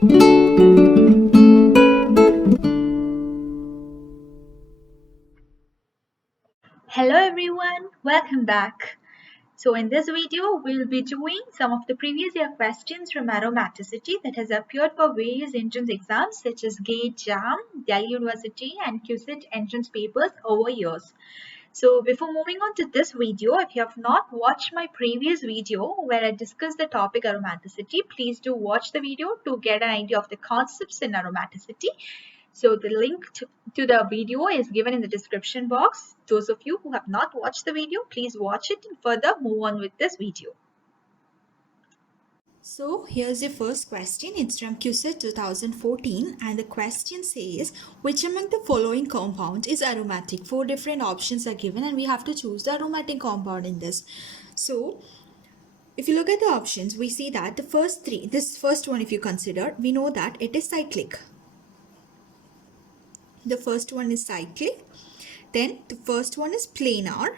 Hello everyone, welcome back. So in this video, we'll be doing some of the previous year questions from aromaticity that has appeared for various entrance exams such as GATE, JAM, Delhi University and QCET entrance papers over years. So before moving on to this video, if you have not watched my previous video where I discussed the topic aromaticity, please do watch the video to get an idea of the concepts in aromaticity. So the link to the video is given in the description box. Those of you who have not watched the video, please watch it and further move on with this video. So here's the first question. It's from QCET 2014 and the question says, which among the following compound is aromatic? Four different options are given and we have to choose the aromatic compound in this. So if you look at the options, we see that the first three, this first one if you consider, we know that it is cyclic. The first one is cyclic. Then the first one is planar.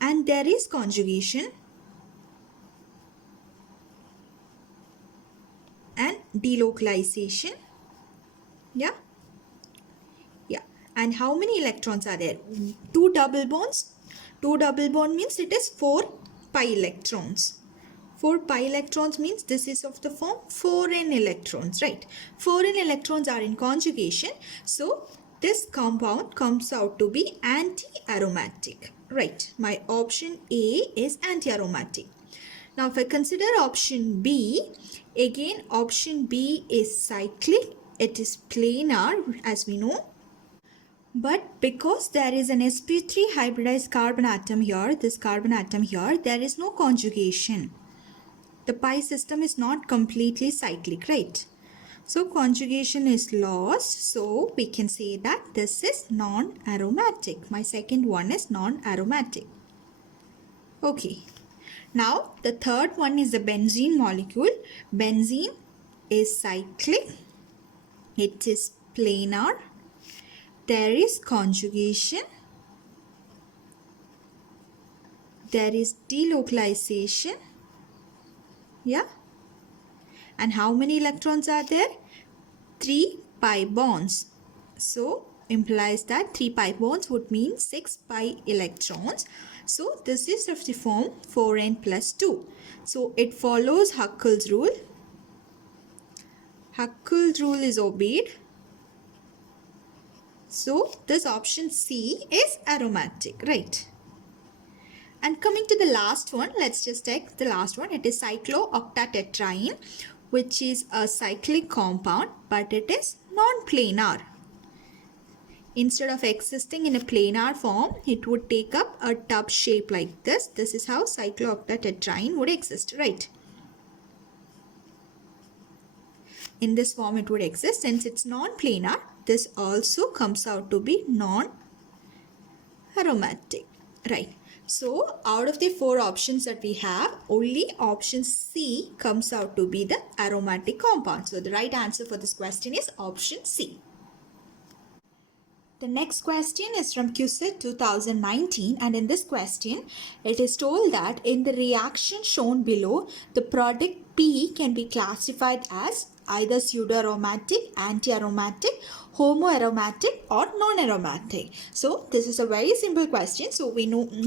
And there is conjugation and delocalization. Yeah. And how many electrons are there? Two double bonds. Two double bond means it is 4 pi electrons. 4 pi electrons means this is of the form 4n electrons, right? 4n electrons are in conjugation. So this compound comes out to be anti-aromatic, right? My option A is anti-aromatic. Now if I consider option B, again option B is cyclic. It is planar as we know. But because there is an sp3 hybridized carbon atom here, this carbon atom here, there is no conjugation. The pi system is not completely cyclic, right? So conjugation is lost. So we can say that this is non-aromatic. My second one is non-aromatic. Okay. Now the third one is the benzene molecule. Benzene is cyclic. It is planar. There is conjugation. There is delocalization. Yeah. And how many electrons are there? 3 pi bonds. So implies that 3 pi bonds would mean 6 pi electrons. So this is of the form 4n plus 2. So it follows Huckel's rule. Huckel's rule is obeyed. So this option C is aromatic, right? And coming to the last one, let's just take the last one. It is cyclooctatetraene, which is a cyclic compound, but it is non-planar. Instead of existing in a planar form, it would take up a tub shape like this. This is how cyclooctatetraene would exist, right? In this form it would exist. Since it's non-planar, this also comes out to be non-aromatic, right? So out of the four options that we have, only option C comes out to be the aromatic compound. So the right answer for this question is option C. The next question is from QCET 2019 and in this question it is told that in the reaction shown below, the product P can be classified as either pseudoaromatic, anti-aromatic, homoaromatic or non-aromatic. So this is a very simple question. So we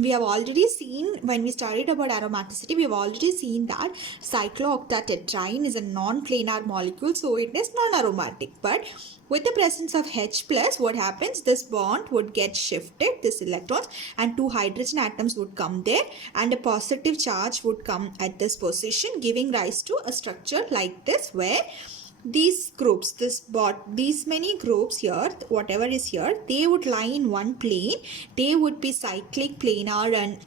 have already seen when we studied about aromaticity, we have already seen that cyclooctatetraene is a non-planar molecule, so it is non-aromatic. But with the presence of H plus, what happens? This bond would get shifted, this electrons, and two hydrogen atoms would come there and a positive charge would come at this position, giving rise to a structure like this where these groups, these many groups here, whatever is here, they would lie in one plane. They would be cyclic, planar and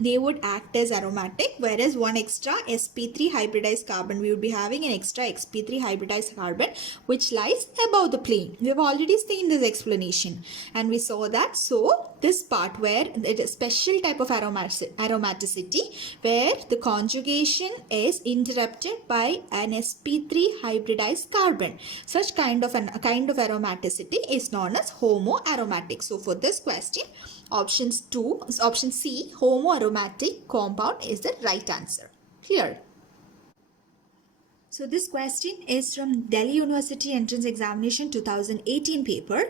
they would act as aromatic, whereas one extra sp3 hybridized carbon, we would be having an extra sp3 hybridized carbon which lies above the plane. We have already seen this explanation and we saw that. So this part where it is special type of aromaticity where the conjugation is interrupted by an sp3 hybridized carbon, such kind of aromaticity is known as homoaromatic. So for this question, option C, homoaromatic compound is the right answer. Clear? So this question is from Delhi University Entrance Examination 2018 paper.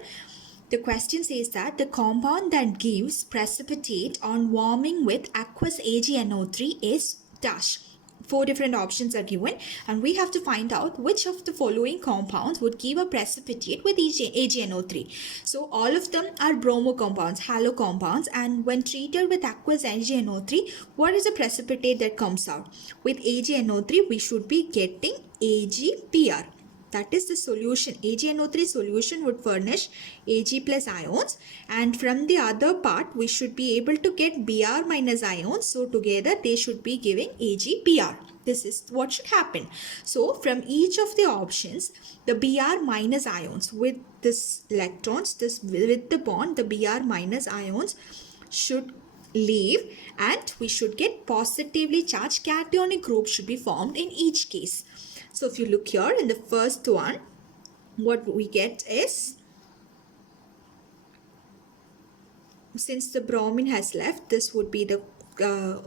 The question says that the compound that gives precipitate on warming with aqueous AgNO3 is dash. 4 different options are given and we have to find out which of the following compounds would give a precipitate with AgNO3. So all of them are bromo compounds, halo compounds, and when treated with aqueous AgNO3, what is the precipitate that comes out? With AgNO3 we should be getting AgBr. That is the solution. AgNO3 solution would furnish Ag plus ions, and from the other part we should be able to get Br minus ions. So together they should be giving AgBr. This is what should happen. So from each of the options, the Br minus ions with this electrons, this with the bond, the Br minus ions should leave and we should get positively charged cationic group should be formed in each case. So if you look here in the first one, what we get is, since the bromine has left, this would be the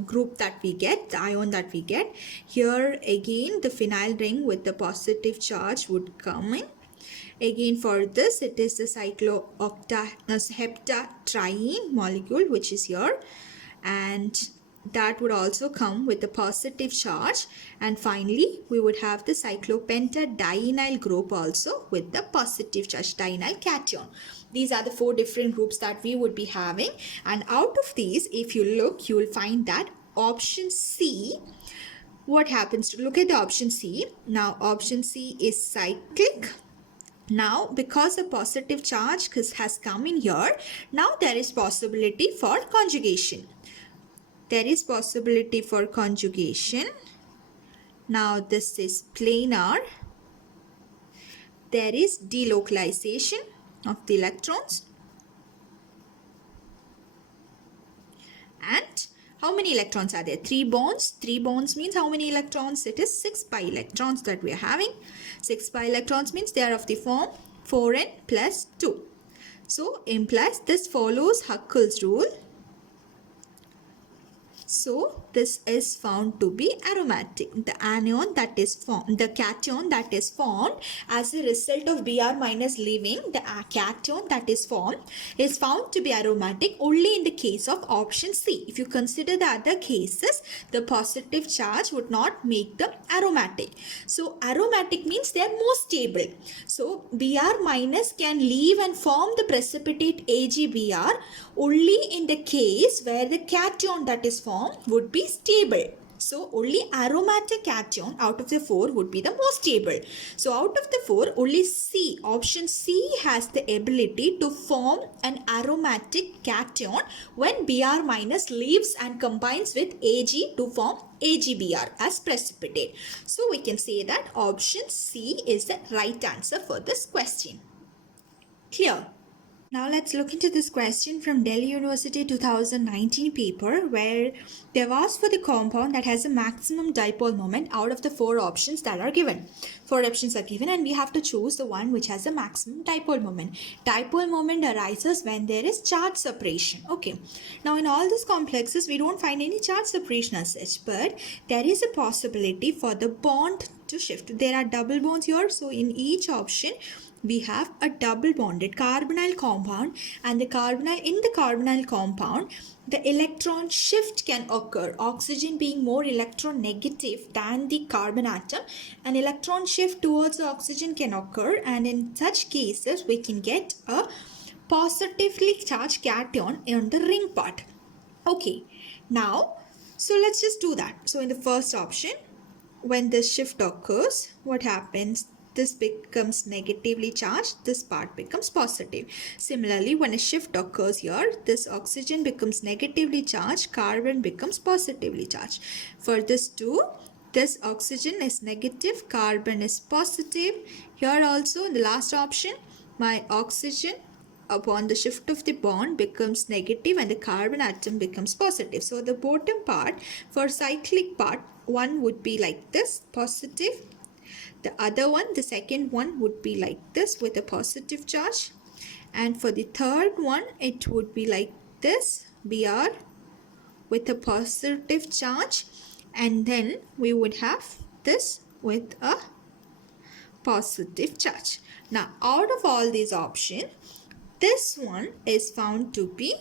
group that we get, the ion that we get. Here again the phenyl ring with the positive charge would come in. Again for this it is the heptatriene molecule which is here, and that would also come with a positive charge, and finally we would have the cyclopentadienyl group also with the positive charge, dienyl cation. These are the 4 different groups that we would be having, and out of these if you look you will find that option C, what happens to look at the option C. Now option C is cyclic. Now because the positive charge has come in here, now there is possibility for conjugation. There is possibility for conjugation. Now this is planar. There is delocalization of the electrons. And how many electrons are there? 3 bonds. 3 bonds means how many electrons? It is 6 pi electrons that we are having. 6 pi electrons means they are of the form 4n plus 2. So implies this follows Huckel's rule. So this is found to be aromatic. The anion that is formed, the cation that is formed as a result of Br minus leaving, the cation that is formed is found to be aromatic only in the case of option C. If you consider the other cases, the positive charge would not make them aromatic. So aromatic means they are more stable. So Br minus can leave and form the precipitate AgBr only in the case where the cation that is formed would be stable. So only aromatic cation out of the 4 would be the most stable. So out of the 4, only C, option C has the ability to form an aromatic cation when Br minus leaves and combines with Ag to form AgBr as precipitate. So we can say that option C is the right answer for this question. Clear? Now let's look into this question from Delhi University 2019 paper, where they've asked for the compound that has a maximum dipole moment out of the 4 options that are given. 4 options are given and we have to choose the one which has a maximum dipole moment. Dipole moment arises when there is charge separation. Okay. Now in all these complexes we don't find any charge separation as such, but there is a possibility for the bond to shift. There are double bonds here, so in each option we have a double bonded carbonyl compound, and in the carbonyl compound the electron shift can occur. Oxygen being more electron negative than the carbon atom, an electron shift towards the oxygen can occur, and in such cases we can get a positively charged cation on the ring part. Okay, now so let's just do that. So in the first option, when this shift occurs, what happens? This becomes negatively charged, this part becomes positive. Similarly, when a shift occurs here, this oxygen becomes negatively charged, carbon becomes positively charged. For this too, this oxygen is negative, carbon is positive. Here also in the last option, my oxygen upon the shift of the bond becomes negative and the carbon atom becomes positive. So the bottom part, for cyclic part, one would be like this, positive. The other one, the second one, would be like this with a positive charge, and for the third one it would be like this, Br with a positive charge, and then we would have this with a positive charge. Now, out of all these options, this one is found to be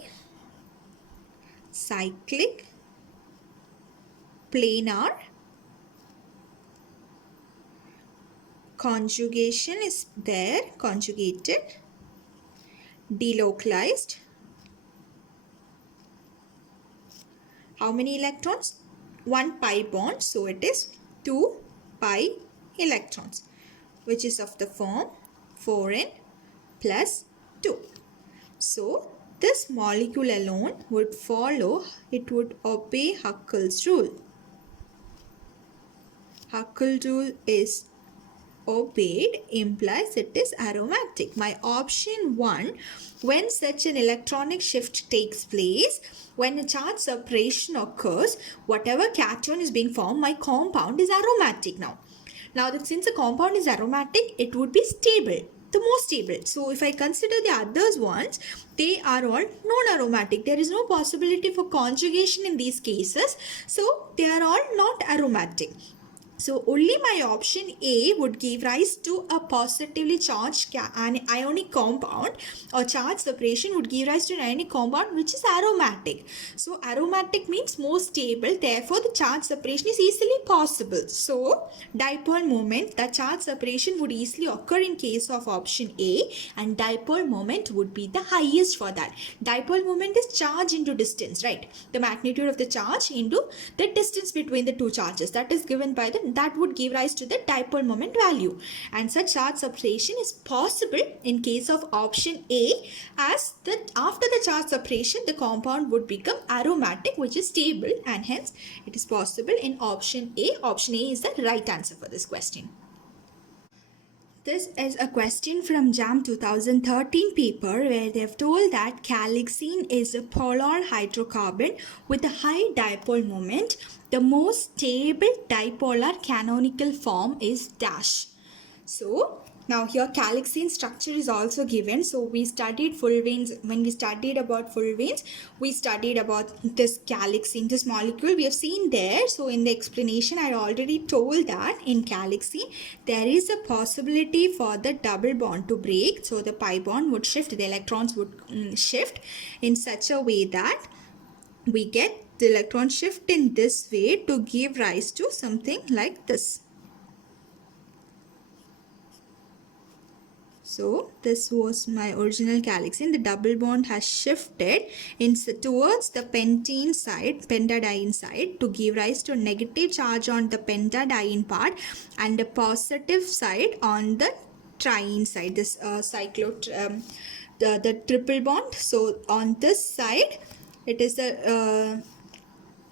cyclic, planar, conjugation is there, conjugated, delocalized. How many electrons? 1 pi bond, so it is 2 pi electrons, which is of the form 4n plus 2. So, this molecule alone would follow, it would obey Huckel's rule. Huckel's rule is obeyed implies it is aromatic. My option 1, when such an electronic shift takes place, when a charge separation occurs, whatever cation is being formed, my compound is aromatic now. Now, since the compound is aromatic, it would be stable, the most stable. So, if I consider the others ones, they are all non-aromatic. There is no possibility for conjugation in these cases. So, they are all not aromatic. So only my option A would give rise to a positively charged ionic compound, or charge separation would give rise to an ionic compound which is aromatic. So aromatic means more stable, therefore the charge separation is easily possible. So dipole moment, the charge separation would easily occur in case of option A, and dipole moment would be the highest for that. Dipole moment is charge into distance, right? The magnitude of the charge into the distance between the two charges, that is given by that would give rise to the dipole moment value, and such charge separation is possible in case of option A, as that after the charge separation the compound would become aromatic, which is stable, and hence it is possible in option A. Option A is the right answer for this question. This is a question from JAM 2013 paper where they have told that calixene is a polar hydrocarbon with a high dipole moment. The most stable dipolar canonical form is dash. So now here calixene structure is also given. So we studied fulvenes. When we studied about fulvenes, we studied about this calixene, this molecule we have seen there. So in the explanation I already told that in calixene there is a possibility for the double bond to break. So the pi bond would shift, the electrons would shift in such a way that we get the electron shift in this way to give rise to something like this. So this was my original calixene. The double bond has shifted towards the pentene side, pentadiene side, to give rise to a negative charge on the pentadiene part and a positive side on the triene side, this the triple bond. So on this side it is a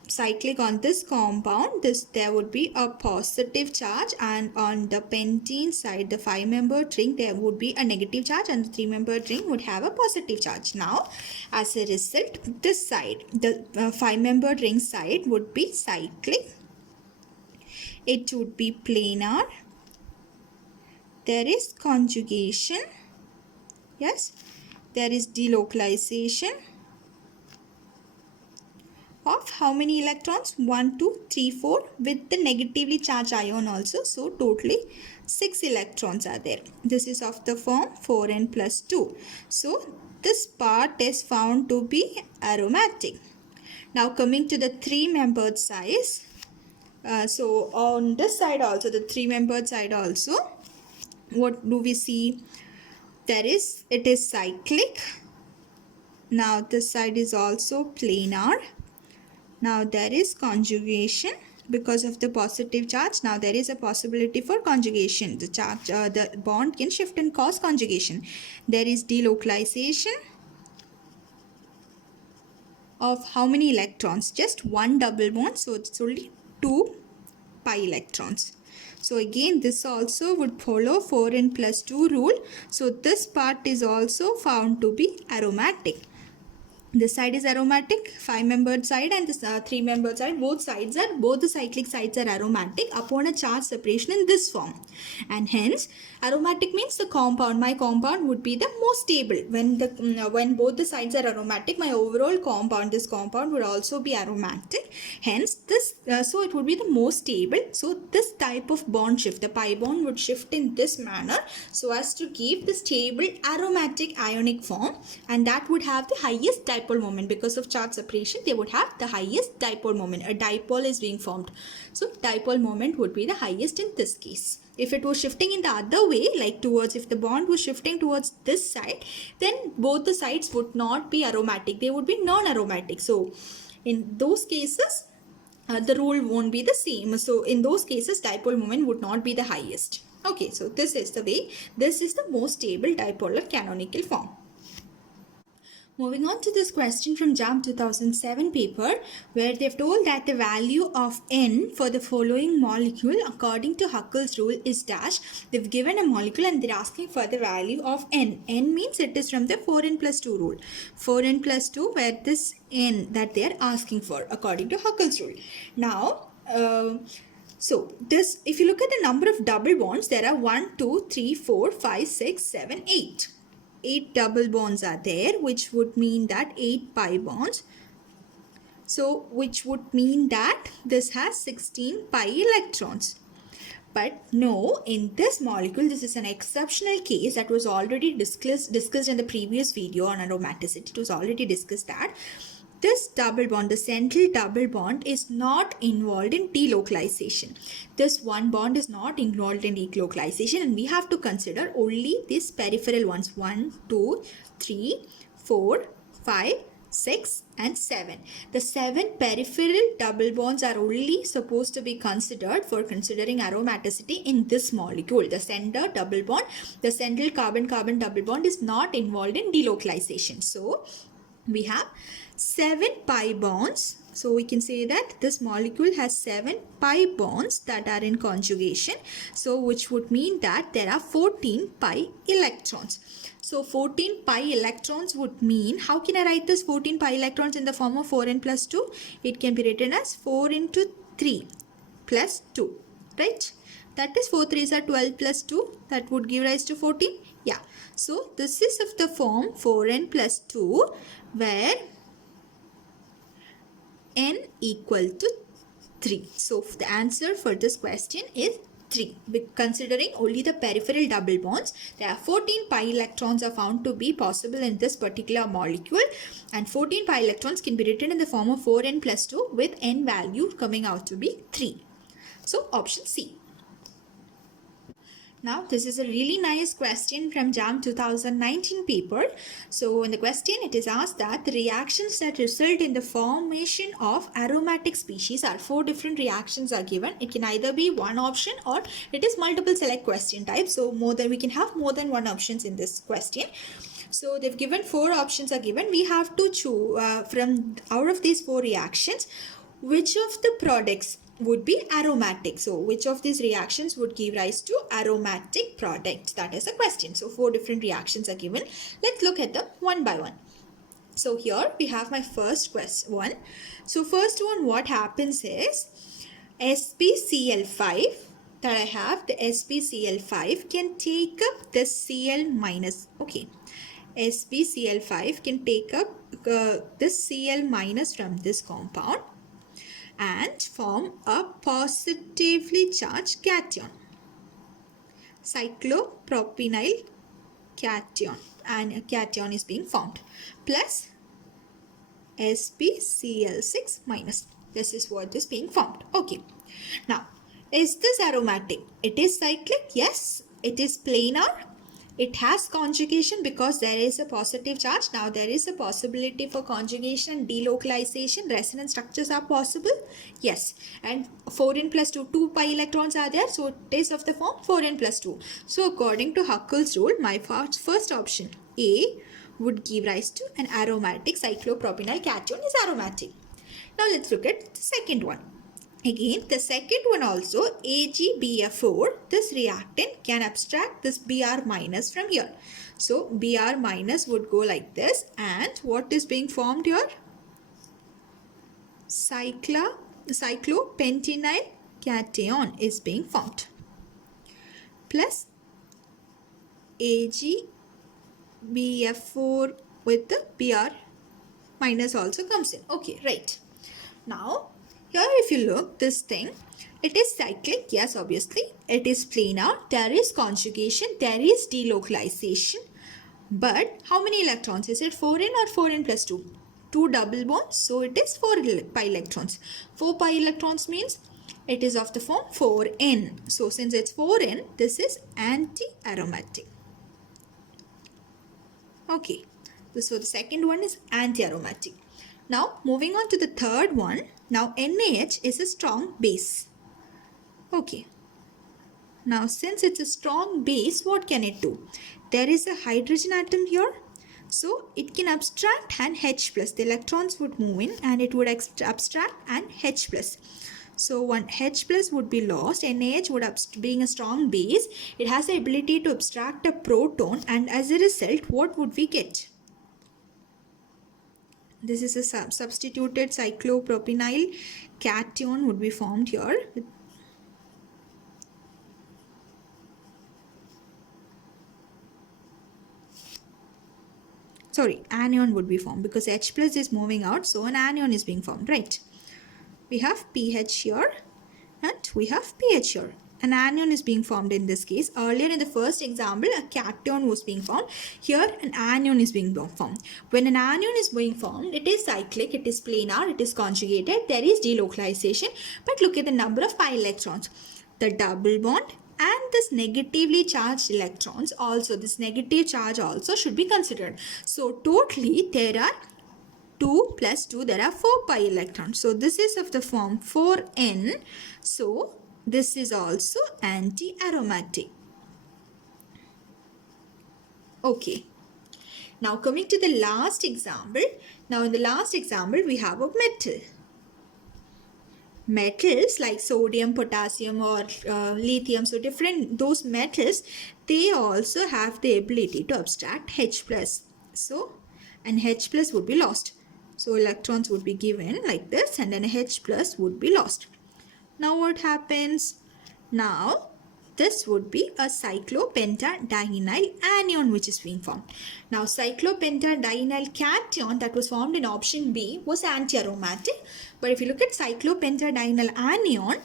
cyclic on this compound, there would be a positive charge, and on the pentene side, the 5-membered ring, there would be a negative charge, and the 3-membered ring would have a positive charge. Now as a result, this side, the 5-membered ring side would be cyclic, it would be planar, there is conjugation, yes, there is delocalization of how many electrons? 1, 2, 3, 4 with the negatively charged ion also. So totally 6 electrons are there. This is of the form 4n plus 2. So this part is found to be aromatic. Now coming to the 3-membered size. So on this side also, the 3-membered side also, what do we see? It is cyclic. Now this side is also planar. Now there is conjugation because of the positive charge. Now there is a possibility for conjugation. The charge, the bond can shift and cause conjugation. There is delocalization of how many electrons? Just one double bond. So it's only 2 pi electrons. So again this also would follow 4n plus 2 rule. So this part is also found to be aromatic. This side is aromatic, 5-membered side, and this 3-membered side. Both the cyclic sides are aromatic upon a charge separation in this form, and hence aromatic means the compound. My compound would be the most stable. When both the sides are aromatic, my overall compound, this compound would also be aromatic. Hence this, so it would be the most stable. So this type of bond shift, the pi bond would shift in this manner so as to give the stable aromatic ionic form, and that would have the highest dipole moment. Because of charge separation, they would have the highest dipole moment. A dipole is being formed, so dipole moment would be the highest in this case. If it was shifting in the other way, like towards, if the bond was shifting towards this side, then both the sides would not be aromatic, they would be non-aromatic. So in those cases, the rule won't be the same. So in those cases, dipole moment would not be the highest. Okay, so this is the way, this is the most stable dipolar canonical form. Moving on to this question from JAM 2007 paper, where they've told that the value of N for the following molecule according to Huckel's rule is dash. They've given a molecule and they're asking for the value of N. N means it is from the 4n plus 2 rule. 4n plus 2, where this N that they are asking for according to Huckel's rule. Now, so this, if you look at the number of double bonds, there are 1, 2, 3, 4, 5, 6, 7, 8. 8 double bonds are there, which would mean that 8 pi bonds. So which would mean that this has 16 pi electrons. But no, in this molecule, this is an exceptional case that was already discussed in the previous video on aromaticity. It was already discussed that this double bond, the central double bond, is not involved in delocalization. This one bond is not involved in delocalization, and we have to consider only these peripheral ones, 1, 2, 3, 4, 5, 6 and 7. The 7 peripheral double bonds are only supposed to be considered for considering aromaticity in this molecule. The center double bond, the central carbon-carbon double bond is not involved in delocalization. So we have 7 pi bonds. So we can say that this molecule has 7 pi bonds that are in conjugation. So which would mean that there are 14 pi electrons. So 14 pi electrons would mean, how can I write this 14 pi electrons in the form of 4n plus 2? It can be written as 4 into 3 plus 2, right? That is 4 3s are 12 plus 2. That would give rise to 14. Yeah. So this is of the form 4n plus 2, where n equal to 3. So the answer for this question is 3. Considering only the peripheral double bonds, there are 14 pi electrons are found to be possible in this particular molecule, and 14 pi electrons can be written in the form of 4n plus 2 with n value coming out to be 3. So option C. Now this is a really nice question from JAM 2019 paper. So in the question it is asked that the reactions that result in the formation of aromatic species are 4 different reactions are given. It can either be one option or it is multiple select question type. So we can have more than one options in this question. So they've given 4 options are given. We have to choose from out of these 4 reactions, which of the products would be aromatic. So which of these reactions would give rise to aromatic product? That is the question. So 4 different reactions are given. Let's look at them one by one. So here we have my first one. So first one, what happens is SbCl5 that I have, the SbCl5 can take up the Cl minus. Okay, SbCl5 can take up this Cl minus from this compound and form a positively charged cation, cyclopropenyl cation, and a cation is being formed, plus SbCl6 minus. This is what is being formed. Okay, now is this aromatic? It is cyclic. Yes, it is planar. It has conjugation because there is a positive charge. Now there is a possibility for conjugation, delocalization, resonance structures are possible. Yes, and 4n plus 2, 2 pi electrons are there. So it is of the form 4n plus 2. So according to Huckel's rule, my first option A would give rise to an aromatic cyclopropenyl cation is aromatic. Now let's look at the second one. Again, the second one also, AgBF4, this reactant can abstract this Br minus from here. So Br minus would go like this, and what is being formed here? Cyclopentenyl cation is being formed. Plus AgBF4 with the Br minus also comes in. Okay, right. Now, here if you look, this thing, it is cyclic, yes, obviously. It is planar, there is conjugation, there is delocalization. But how many electrons? Is it 4n or 4n plus 2? 2 double bonds, so it is 4 pi electrons. 4 pi electrons means it is of the form 4n. So since it's 4n, this is anti-aromatic. Okay, so the second one is anti-aromatic. Now moving on to the third one. Now NaH is a strong base. Okay. Now since it's a strong base, what can it do? There is a hydrogen atom here. So it can abstract an H plus. The electrons would move in and it would abstract an H plus. So one H plus would be lost. NaH would, being a strong base, it has the ability to abstract a proton, and as a result, what would we get? This is a substituted cyclopropenyl cation would be formed here. Sorry, anion would be formed because H plus is moving out, so an anion is being formed, right? We have pH here and we have pH here. An anion is being formed in this case. Earlier in the first example, a cation was being formed. Here, an anion is being formed. When an anion is being formed, it is cyclic, it is planar, it is conjugated, there is delocalization. But look at the number of pi electrons. The double bond and this negatively charged electrons also, this negative charge also should be considered. So, totally there are 2 plus 2, there are 4 pi electrons. So, this is of the form 4n. So, this is also anti-aromatic. Okay. Now, coming to the last example. Now, in the last example, we have a metal. Metals like sodium, potassium or lithium, so different those metals, they also have the ability to abstract H plus. So, an H plus would be lost. So, electrons would be given like this and then H plus would be lost. Now, what happens? Now, this would be a cyclopentadienyl anion which is being formed. Now, cyclopentadienyl cation that was formed in option B was anti-aromatic. But if you look at cyclopentadienyl anion,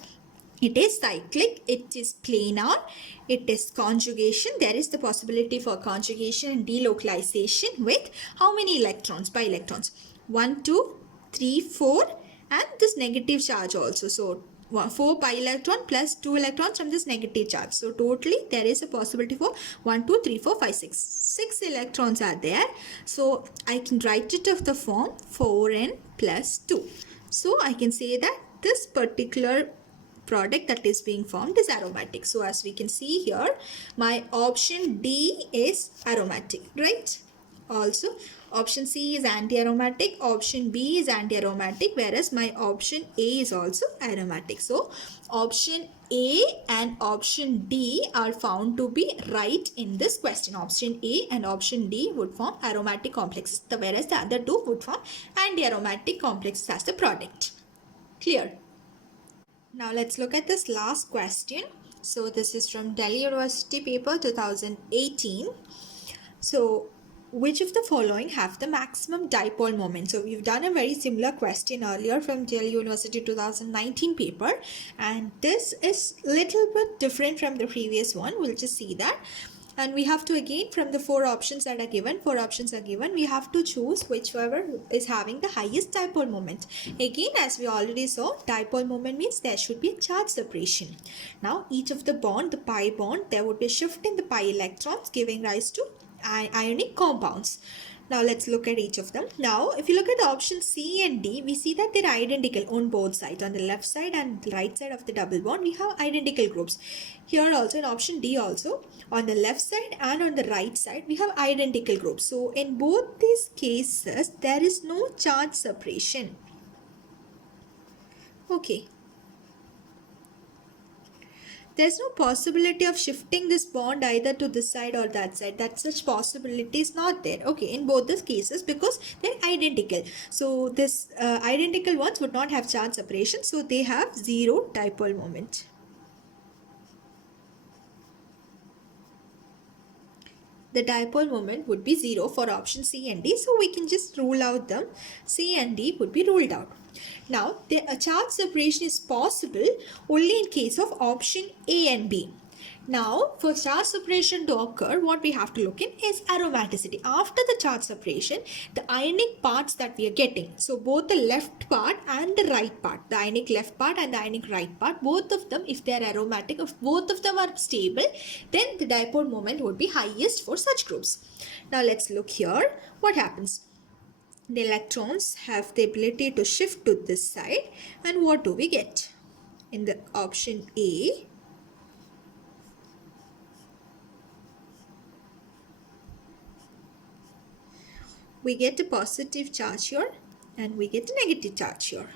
it is cyclic, it is planar, it is conjugation. There is the possibility for conjugation and delocalization with how many electrons? Pi electrons. 1, 2, 3, 4 and this negative charge also. So, 4 pi electron plus 2 electrons from this negative charge. So, totally there is a possibility for 1, 2, 3, 4, 5, 6. 6 electrons are there. So, I can write it of the form 4n plus 2. So, I can say that this particular product that is being formed is aromatic. So, as we can see here, my option D is aromatic, right? Also, option C is anti-aromatic, option B is anti-aromatic, whereas my option A is also aromatic. So, option A and option D are found to be right in this question. Option A and option D would form aromatic complexes, whereas the other two would form anti-aromatic complexes as the product. Clear? Now, let's look at this last question. So, this is from Delhi University paper 2018. So, which of the following have the maximum dipole moment? So, we've done a very similar question earlier from Delhi University 2019 paper, and this is little bit different from the previous one. We'll just see that. And we have to, again, from the 4 options that are given, we have to choose whichever is having the highest dipole moment. Again, as we already saw, dipole moment means there should be a charge separation. Now, each of the bond, the pi bond, there would be a shift in the pi electrons giving rise to ionic compounds. Now, let's look at each of them. Now, if you look at the option C and D, we see that they're identical on both sides. On the left side and right side of the double bond, we have identical groups. Here also in option D also, on the left side and on the right side, we have identical groups. So, in both these cases, there is no charge separation. Okay. there's no possibility of shifting this bond either to this side or that side. That such possibility is not there, okay, in both the cases, because they're identical. So this identical ones would not have charge separation, so they have zero dipole moment. The dipole moment would be 0 for option C and D. So we can just rule out them. C and D would be ruled out. Now, a charge separation is possible only in case of option A and B. Now, for charge separation to occur, what we have to look in is aromaticity. After the charge separation, the ionic parts that we are getting, so both the left part and the right part, the ionic left part and the ionic right part, both of them, if they are aromatic, if both of them are stable, then the dipole moment would be highest for such groups. Now, let's look here. What happens? The electrons have the ability to shift to this side, and what do we get? In the option A, we get a positive charge here and we get a negative charge here.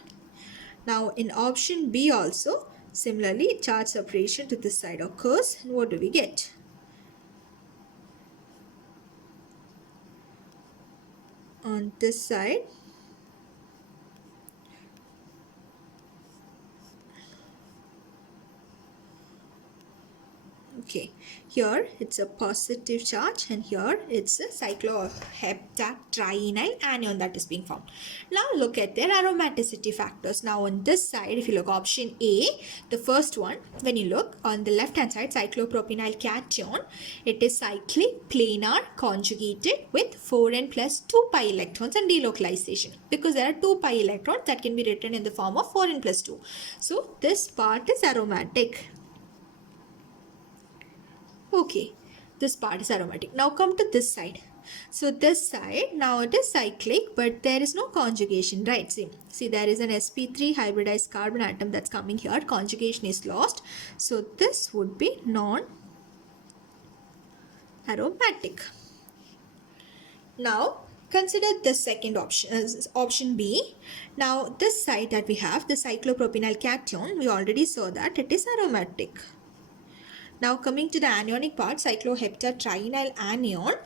Now in option B also, similarly, charge separation to this side occurs, and what do we get? On this side, okay, here it's a positive charge and here it's a cycloheptatrienol anion that is being formed. Now look at their aromaticity factors. Now on this side, if you look option A, the first one, when you look on the left hand side, cyclopropenyl cation, it is cyclic planar conjugated with 4n plus 2 pi electrons and delocalization, because there are 2 pi electrons that can be written in the form of 4n plus 2. So this part is aromatic. Okay, this part is aromatic. Now come to this side. So this side, now it is cyclic, but there is no conjugation, right? See, there is an sp3 hybridized carbon atom that's coming here. Conjugation is lost. So this would be non-aromatic. Now consider the second option, option B. Now this side that we have, the cyclopropenyl cation, we already saw that it is aromatic. Now coming to the anionic part, cycloheptatrienol anion.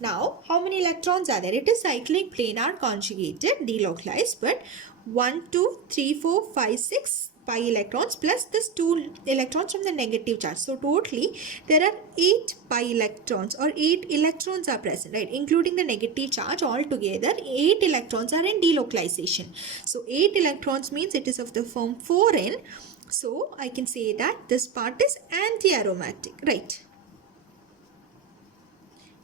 Now how many electrons are there? It is cyclic planar conjugated, delocalized, but 1, 2, 3, 4, 5, 6 pi electrons plus this 2 electrons from the negative charge. So totally there are 8 pi electrons, or 8 electrons are present, right? Including the negative charge, altogether 8 electrons are in delocalization. So 8 electrons means it is of the form 4n. So I can say that this part is anti-aromatic, right?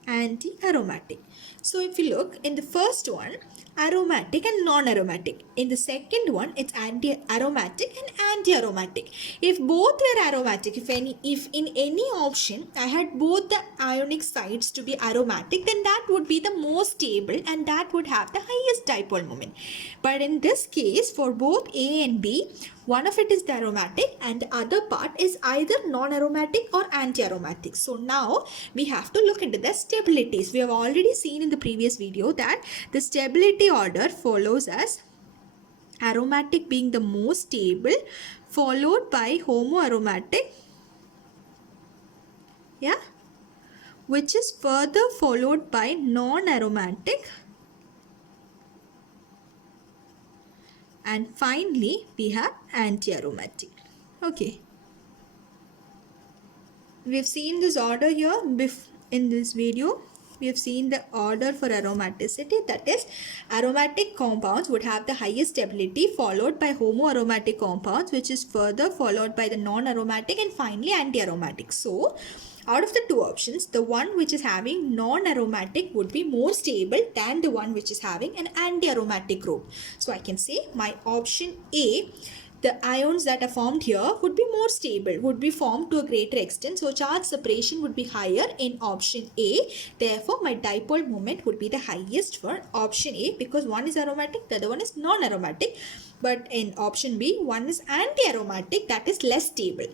Anti-aromatic. So if you look in the first one, aromatic and non-aromatic. In the second one, it's anti-aromatic and anti-aromatic. If both were aromatic, if in any option I had both the ionic sides to be aromatic, then that would be the most stable and that would have the highest dipole moment. But in this case, for both A and B, one of it is the aromatic and the other part is either non-aromatic or anti-aromatic. So now we have to look into the stabilities. We have already seen in the previous video that the stability order follows as aromatic being the most stable, followed by homoaromatic, yeah, which is further followed by non-aromatic, and finally we have anti-aromatic. Okay, we've seen this order here in this video. We have seen the order for aromaticity, that is aromatic compounds would have the highest stability, followed by homoaromatic compounds, which is further followed by the non-aromatic, and finally anti-aromatic. So out of the two options, the one which is having non-aromatic would be more stable than the one which is having an anti-aromatic group. So I can say my option A, the ions that are formed here would be more stable, would be formed to a greater extent. So charge separation would be higher in option A. Therefore, my dipole moment would be the highest for option A, because one is aromatic, the other one is non-aromatic. But in option B, one is anti-aromatic, that is less stable.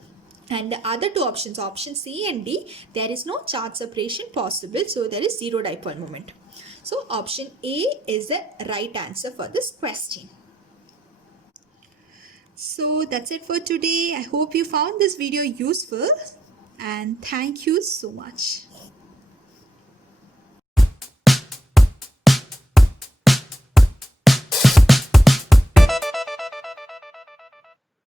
And the other two options, option C and D, there is no charge separation possible. So there is zero dipole moment. So option A is the right answer for this question. So that's it for today. I hope you found this video useful and thank you so much.